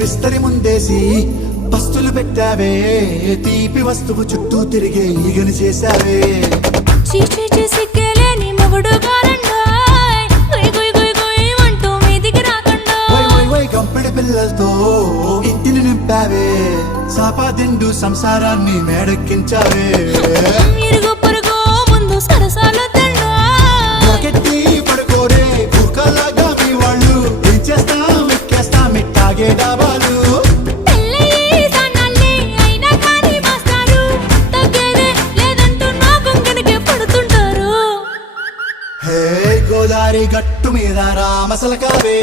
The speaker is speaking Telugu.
విస్తరి ముందేసి పస్తులు పెట్టావే తీపి వస్తువు చుట్టూ తిరిగే ఈగని చేశావే చీచీ చేసి కేలేని మొగుడు గారండాయ్ గుయ్ గుయ్ గుయ్ గుయ్ అంటూ మీదికి రాకుండా గంపెడి పిల్లలతో ఇంటిని నింపావే సాపాదిండు సంసారాన్ని మేడెక్కించావే ఇరుగు పొరుగు ముందు సరసాలు కెట్టి పడుకోరే కుక్కలాగా మీ వాళ్ళు ఏం చేస్తాం ఎక్కేస్తాం ఇట్టాగే డాబాలు గోదారి గట్టు మీద రామసలకావే